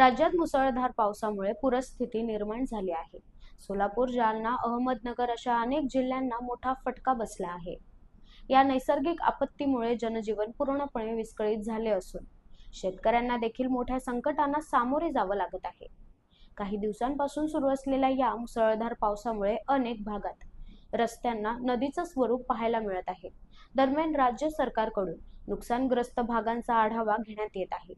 राज्यात मुसळधार पावसामुळे पूरस्थिती निर्माण झाली आहे. सोलापूर जालना अहमदनगर अशा अनेक जिल्ह्यांना मोठा फटका बसला आहे. या नैसर्गिक आपत्तीमुळे जनजीवन पूर्णपणे विस्कळीत झाले असून शेतकऱ्यांना देखील मोठ्या संकटांना सामोरे जावं लागत आहे. काही दिवसांपासून सुरू असलेल्या या मुसळधार पावसामुळे अनेक भागात रस्त्यांना नदीचं स्वरूप पाहायला मिळत आहे. दरम्यान राज्य सरकारकडून नुकसानग्रस्त भागांचा आढावा घेण्यात येत आहे.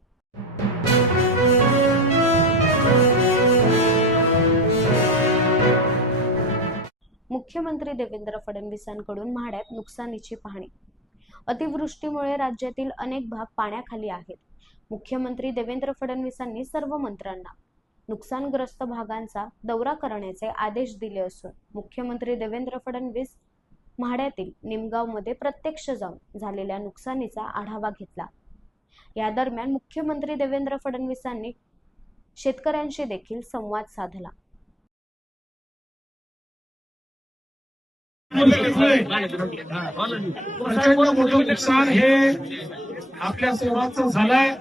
मुख्यमंत्री देवेंद्र फडणवीसांकडून म्हाड्यात नुकसानीची पाहणी. अतिवृष्टीमुळे राज्यातील अनेक भाग पाण्याखाली आहेत. मुख्यमंत्री देवेंद्र फडणवीसांनी सर्व मंत्र्यांना नुकसानग्रस्त भागांचा दौरा करण्याचे आदेश दिले असून मुख्यमंत्री देवेंद्र फडणवीस म्हाड्यातील निमगावमध्ये प्रत्यक्ष जाऊन झालेल्या नुकसानीचा आढावा घेतला. या दरम्यान मुख्यमंत्री देवेंद्र फडणवीसांनी शेतकऱ्यांशी देखील संवाद साधला. प्रचंड मोठं नुकसान हे आपल्या सर्वांचं झालंय.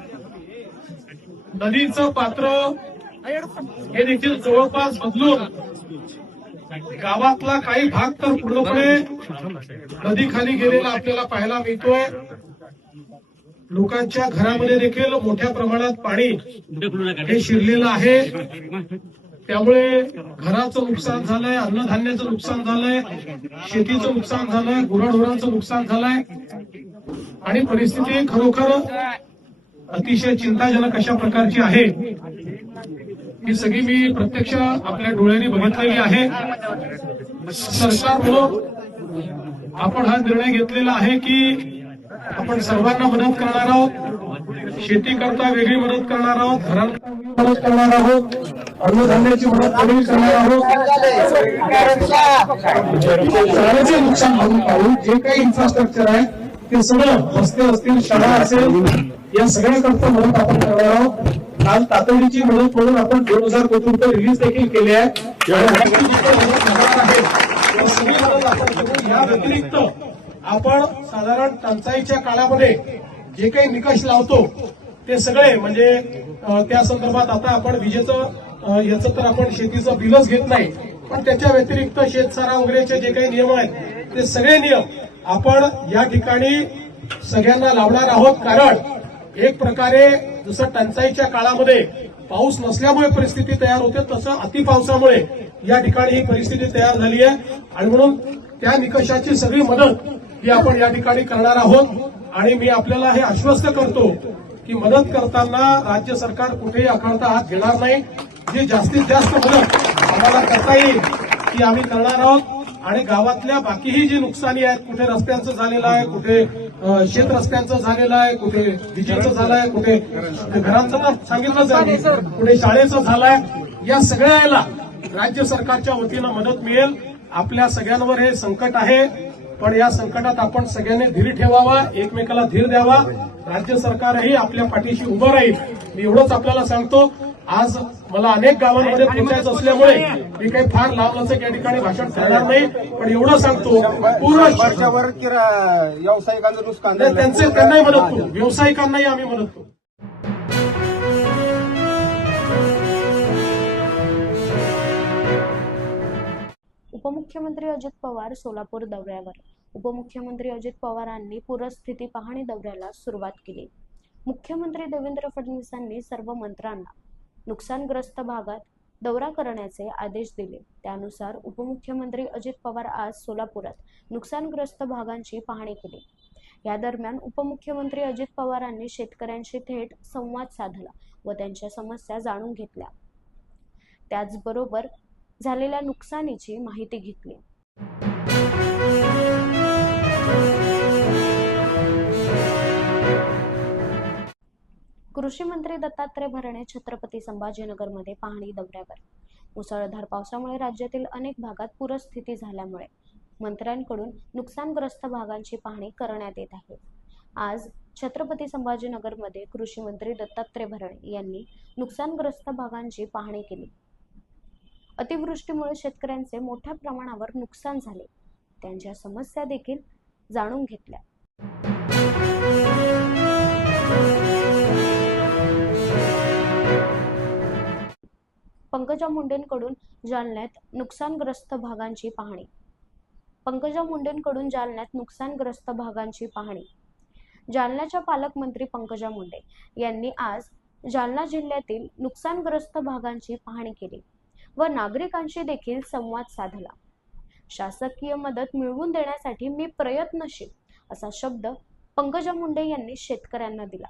नदीचं पात्र हे देखील जवळपास बदलून गावातला काही भाग तर पूर्णपणे नदीखाली गेलेला आपल्याला पाहायला मिळतोय. लोकांच्या घरामध्ये देखील मोठ्या प्रमाणात पाणी हे शिरलेलं आहे. त्यामुळे घराचं नुकसान झालंय अन्नधान्याचं नुकसान झालंय शेतीचं नुकसान झालंय गुराढोरांचं नुकसान झालंय. आणि परिस्थिती खरोखर अतिशय चिंताजनक अशा प्रकारची आहे. ही सगळी मी प्रत्यक्ष आपल्या डोळ्यांनी बघितलेली आहे. सरकारमुळं आपण हा निर्णय घेतलेला आहे की आपण सर्वांना मदत करणार आहोत. शेती करता वेगळी मदत करणार आहोत. घरांना मदत करणार आहोत. अन्नधान्याची मदत वेगळी करणार आहोत. शाळेचे नुकसान भरून काढून जे काही इन्फ्रास्ट्रक्चर आहे ते सगळं रस्ते असतील शाळा असेल या सगळ्याकरता मदत आपण करणार आहोत. काल तातडीची मदत म्हणून आपण दोन हजार कोटी रुपये रिलीज देखील केले आहे. या व्यतिरिक्त आपण साधारण टंचाईच्या काळामध्ये जे काही निकष लावतो ते सगळे म्हणजे त्या संदर्भात आता आपण विजेचं याचं तर आपण शेतीचं बिलच घेत नाही पण त्याच्या व्यतिरिक्त शेतसारा वगैरेचे जे काही नियम आहेत ते सगळे नियम आपण या ठिकाणी सगळ्यांना लावणार आहोत. कारण एक प्रकारे जसं टंचाईच्या काळामध्ये पाऊस नसल्यामुळे परिस्थिती तयार होते तसं अतिपावसामुळे या ठिकाणी ही परिस्थिती तयार झाली आहे. आणि म्हणून त्या निकषाची सगळी मदत ही आपण या ठिकाणी करणार आहोत. आणि मी आपल्याला हे आश्वस्त करतो की मदत करताना राज्य सरकार कुठेही अखंड हात घेणार नाही. जी जास्तीत जास्त मदत आम्हाला करता येईल ती आम्ही करणार आहोत. आणि गावातल्या बाकीही जी नुकसानी आहेत कुठे रस्त्यांचं झालेलं आहे कुठे शेत रस्त्यांचं झालेलं आहे कुठे विजेचं झालं आहे कुठे घरांचं सांगितलंच आहे. कुठे शाळेचं झालंय. या सगळ्या याला राज्य सरकारच्या वतीनं मदत मिळेल. आपल्या सगळ्यांवर हे संकट आहे. पण या संकटात आपण सगळ्यांनी धीर ठेवावा एकमेकाला धीर द्यावा. राज्य सरकारही आपल्या पाठीशी उभं राहील. मी एवढंच आपल्याला सांगतो आज मला अनेक गावांमध्ये पोहोचायचं असल्यामुळे मी काही फार लांबलचक या ठिकाणी भाषण करणार नाही पण एवढं सांगतो पूर्ण वर्षावर व्यावसायिकांचं नुकसान. त्यांचे त्यांनाही मदत करू. व्यावसायिकांनाही आम्ही मदत करू. उपमुख्यमंत्री अजित पवार सोलापूर दौऱ्यावर. उपमुख्यमंत्री अजित पवारांनी पूरस्थिती पाहणी दौऱ्याला सुरुवात केली. मुख्यमंत्री देवेंद्र फडणवीसांनी सर्व मंत्र्यांना नुकसानग्रस्त भागात दौरा करण्याचे आदेश दिले. त्यानुसार उपमुख्यमंत्री अजित पवार आज सोलापुरात नुकसानग्रस्त भागांची पाहणी केली. या दरम्यान उपमुख्यमंत्री अजित पवारांनी शेतकऱ्यांशी थेट संवाद साधला व त्यांच्या समस्या जाणून घेतल्या. त्याचबरोबर झालेल्या नुकसानीची माहिती घेतली. कृषी मंत्री दत्तात्रय भरणे छत्रपती संभाजीनगरमध्ये पाहणी दौऱ्यावर. मुसळधार पावसामुळे राज्यातील अनेक भागात पूरस्थिती झाल्यामुळे मंत्र्यांकडून नुकसानग्रस्त भागांची पाहणी करण्यात येत आहे. आज छत्रपती संभाजीनगरमध्ये कृषी मंत्री दत्तात्रय भरणे यांनी नुकसानग्रस्त भागांची पाहणी केली. अतिवृष्टीमुळे शेतकऱ्यांचे मोठ्या प्रमाणावर नुकसान झाले. त्यांच्या समस्या देखील जाणून घेतल्या. पंकजा मुंडेंकडून जालन्यात नुकसानग्रस्त भागांची पाहणी. पंकजा मुंडेंकडून जालन्यात नुकसानग्रस्त भागांची पाहणी. जालन्याच्या पालकमंत्री पंकजा मुंडे यांनी आज जालना जिल्ह्यातील नुकसानग्रस्त भागांची पाहणी केली. व नागरिकांशी देखील संवाद साधला. शासकीय मदत मिळवून देण्यासाठी मी प्रयत्नशील असा शब्द पंकजा मुंडे यांनी शेतकऱ्यांना दिला.